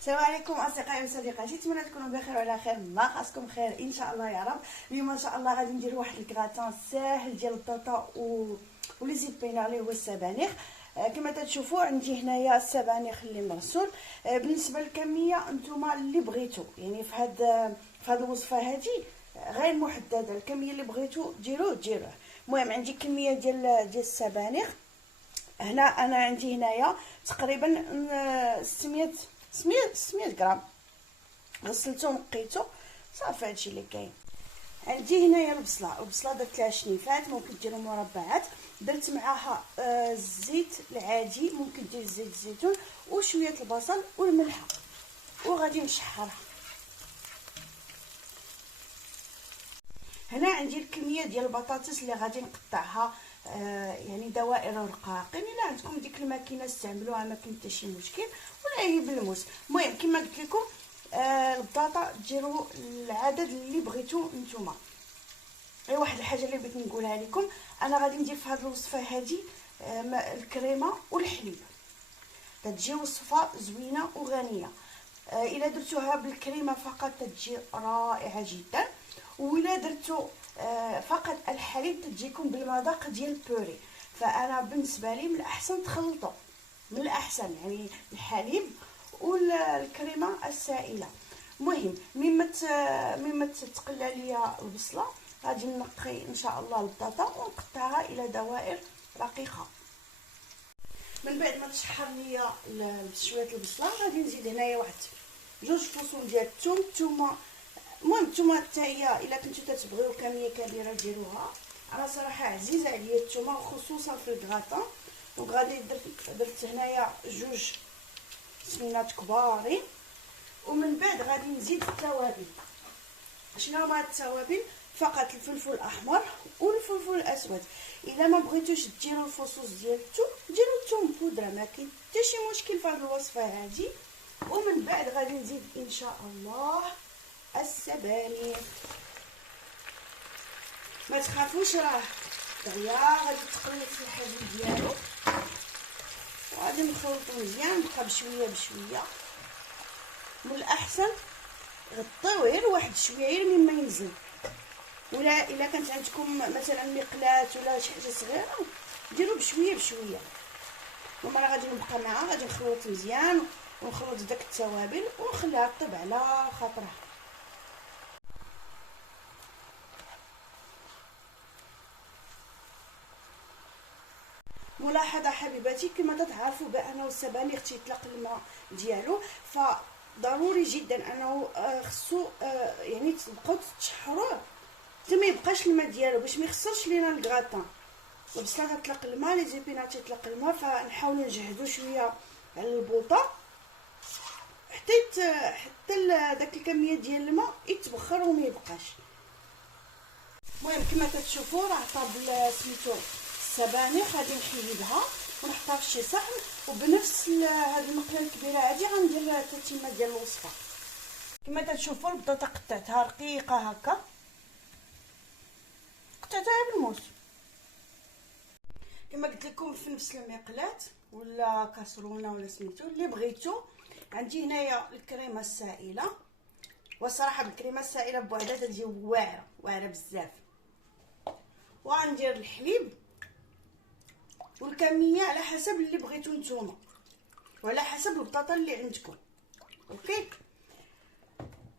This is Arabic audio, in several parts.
السلام عليكم اصدقائي وصديقاتي، نتمنى تكونوا بخير وعلى خير. الله خاصكم خير ان شاء الله يا رب. اليوم ان شاء الله غادي ندير واحد الكراتان ساهل ديال البطاطا ولي زيبينا اللي هو السبانخ. كما تشوفوا عندي هنايا السبانخ اللي مرسول. بالنسبه للكميه نتوما اللي بغيتو، يعني في هاد الوصفه هذه غير محدده، الكميه اللي بغيتو ديروه. المهم عندي كميه ديال السبانخ. هنا انا عندي هنايا تقريبا 600 غرام. غسلته ونقيته صافي. هادشي اللي كاين. عندي هنايا البصله درت لها شنيفات، ممكن ديروا مربعات. درت معاها الزيت العادي، ممكن دير زيت الزيتون وشويه البصل والملح وغادي نشحرها. هنا عندي الكميه ديال البطاطس اللي غادي نقطعها يعني دوائر رقاق. يعني الا عندكم ديك الماكينه استعملوها، ما كاين حتى شي مشكل، ولا هي بالموس. المهم كما قلت لكم البطاطا ديروا العدد اللي بغيتو نتوما. غير واحد الحاجه اللي بغيت نقولها لكم، انا غادي ندير في هذه الوصفه هذه الكريمه والحليب. تجي وصفه زوينه وغنيه. الا درتوها بالكريمه فقط تجي رائعه جدا، وإلا درتو فقط الحليب تجيكم بالمذاق ديال البوري. فانا بالنسبه لي من الاحسن تخلطوا، من الاحسن يعني الحليب والكريمه السائله. المهم مما تقلى ليا البصله غادي نقي ان شاء الله البطاطا ونقطعها الى دوائر رقيقه. من بعد ما تشحر ليا شويه البصله غادي نزيد هنايا واحد 2 فصول ديال الثوم. المهم نتوما حتى هي الا كنتو تتبغيو كميه كبيره ديروها. انا صراحه عزيزه عليا الثومه خصوصا في الكراتان. دونك غادي درت هنايا 2 سمينات كبارين. ومن بعد غادي نزيد التوابل. شنو هما التوابل؟ فقط الفلفل الاحمر والفلفل الاسود. الا ما بغيتوش ديروا الفصوص ديال الثوم ديروا الثوم بودره، ما كاين حتى شي مشكل في هذه الوصفه هذه. ومن بعد غادي نزيد ان شاء الله السبانخ. ما تخافوش، راه دغيا غادي تقلط الحجم ديالو وغادي نخلطو مزيان. بقى بشويه من الاحسن غطيوه غير واحد شويه مما ينزل. ولا الا كانت عندكم مثلا مقلاة ولا شي حاجه صغيره ديروا بشويه. وما غادي نبقى معها، غادي نخلط مزيان ونخلط داك التوابل ونخليها طيب على خاطرها. ملاحظه حبيباتي، كما تتعرفوا بانه السبانخ تيطلق الماء ديالو، فضروري جدا انه خصو يعني تبقاو تشحروه حتى ما يبقاش الماء ديالو باش ما يخسرش لينا الكراتان. البصله تطلق الماء، لي زيبينات تطلق الماء، فنحاولوا نجهدوا شويه على البوطه حتى داك الكميه ديال الماء يتبخر وما يبقاش. المهم كما كتشوفوا راه طاب سميتو السبانخ. غادي نحيدها ونحطها في شي صحن، وبنفس هذه المقله الكبيره هذه غندير التتمه ديال الوصفه. كما تشوفوا البطاطا قطعتها رقيقه هكا، قطعتها بالموس كما قلت لكم في نفس المقلاة ولا كاسرونه ولا سميتو اللي بغيتو. عندي هنايا الكريمه السائله، وصراحه بالكريمه السائله بوحدها تجي واعره بزاف. وغندير الحليب والكميه على حسب اللي بغيتو نتوما وعلى حسب البطاطا اللي عندكم. اوكي،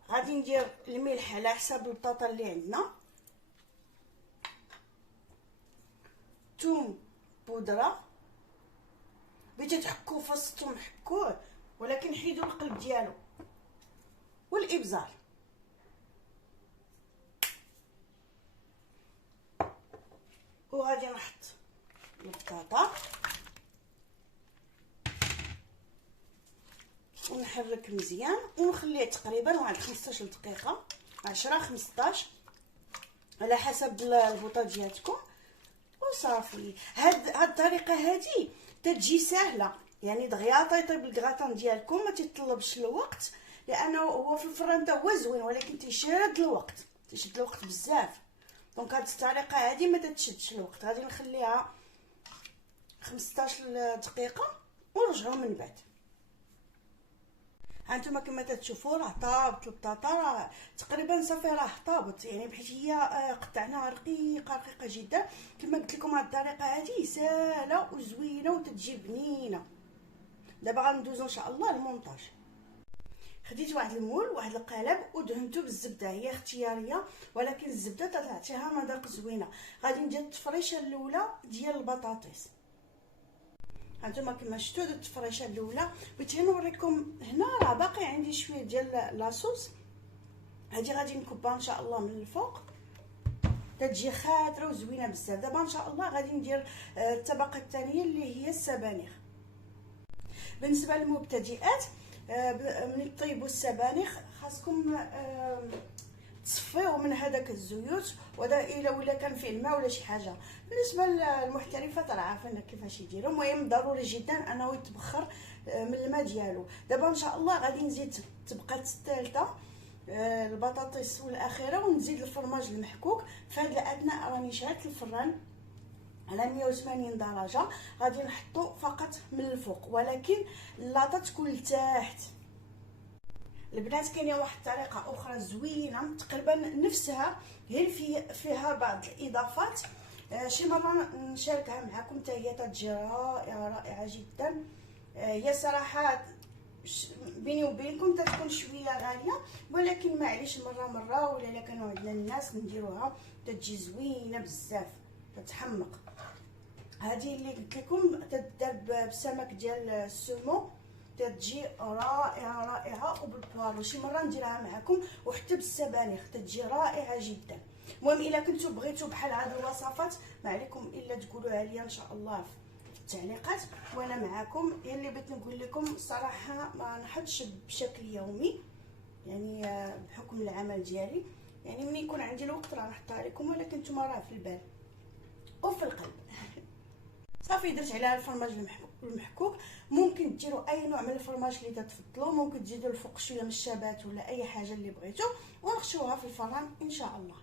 غادي ندير الملح على حسب البطاطا اللي عندنا. ثوم بودره، بغيتو تحكوا فص الثوم حكوه، ولكن حيدوا القلب ديالو. والابزار، وغادي نحط البطاطا ونحرك مزيان ونخليه تقريبا واحد 15 دقيقه، 10 15 على حسب البطاطا ديالكم. وصافي. هاد الطريقه هذه تجي سهله، يعني دغيا طيب الكراتان ديالكم ما تيطلبش الوقت، لانه هو في الفران حتى هو زوين ولكن تيشد الوقت بزاف. دونك هاد الطريقه هذه ما تتشدش الوقت. غادي نخليها 15 دقيقه ونرجعوا من بعد. هانتوما كما تتشوفوا راه طابت البطاطا، راه تقريبا صافي راه طابت، يعني بحيث هي قطعناها رقيقه جدا. كما قلت لكم هاد الطريقه هذه سهله وزوينه وتتجي بنينه. دابا غندوزو ان شاء الله للمونتاج. خديت واحد المول واحد القالب ودهنته بالزبده، هي اختياريه ولكن الزبده تعطيها مذاق زوينه. غادي ندير التفريشه الاولى ديال البطاطس. هانتوما كما شفتوا درت التفريشه الاولى. بغيت نوريكم هنا راه باقي عندي شويه ديال لاصوص، هذه غادي نكبها ان شاء الله من الفوق، تتجي خاطره وزوينه بزاف. دابا ان شاء الله غادي ندير الطبقه الثانيه اللي هي السبانخ. بالنسبه للمبتدئات من طيبوا السبانخ خاصكم تصفيوه من هذاك الزيوت، ودا الا ولا كان فيه الماء ولا شي حاجه. بالنسبه للمحترفات راه عارفين كيفاش يديروا. المهم ضروري جدا انه يتبخر من الماء ديالو. دابا ان شاء الله غادي نزيد الطبقه الثالثه البطاطس والاخيره، ونزيد الفرماج المحكوك. في هذا الاثناء راني شعلت الفران على 180 درجه، غادي نحطو فقط من الفوق ولكن اللاطه تكون لتحت. البنات كاينه واحد الطريقه اخرى زوينه تقريبا نفسها، غير فيها بعض الاضافات. شي مره نشاركها معكم حتى هي تتجي رائعه جدا. هي صراحه بيني وبينكم تتكون شويه غاليه، ولكن معليش مره ولا الا كانوا عندنا الناس نديروها تتجي زوينه بزاف، تتحمق. هذه اللي قلت لكم تدار بالسمك ديال السومو، تتجي رائعه وبالبوالو. شي مره نديرها معكم وحتى بالسبانخ تتجي رائعه جدا. المهم الا كنتو بغيتو بحال هاد الوصفات ما عليكم الا تقولوها لي ان شاء الله في التعليقات وانا معكم. اللي بغيت نقول لكم الصراحه ما نحطش بشكل يومي، يعني بحكم العمل ديالي، يعني ملي يكون عندي الوقت راه نحطها لكم، ولكن نتوما راه في البال وفي القلب. صافي درت عليها الفرماج المحكوك. ممكن ديروا اي نوع من الفرماج اللي تفضلوا، ممكن تزيدوا الفوق شويه من الشبات ولا اي حاجه اللي بغيتو، ونخشوها في الفران ان شاء الله.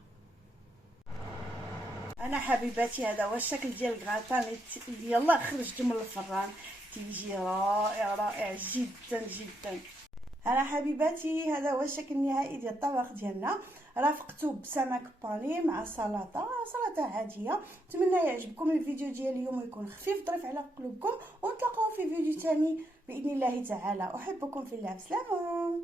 انا حبيباتي هذا هو الشكل ديال الكراتان اللي يلا خرجته من الفران، تيجي رائع جدا. انا حبيباتي هذا هو الشكل النهائي ديال الطبق ديالنا. رافقته بسمك باني مع سلطه عاديه. نتمنى يعجبكم الفيديو ديال اليوم ويكون خفيف ظريف على قلوبكم، ونتلاقاو في فيديو ثاني باذن الله تعالى. احبكم في الله، بسلامه.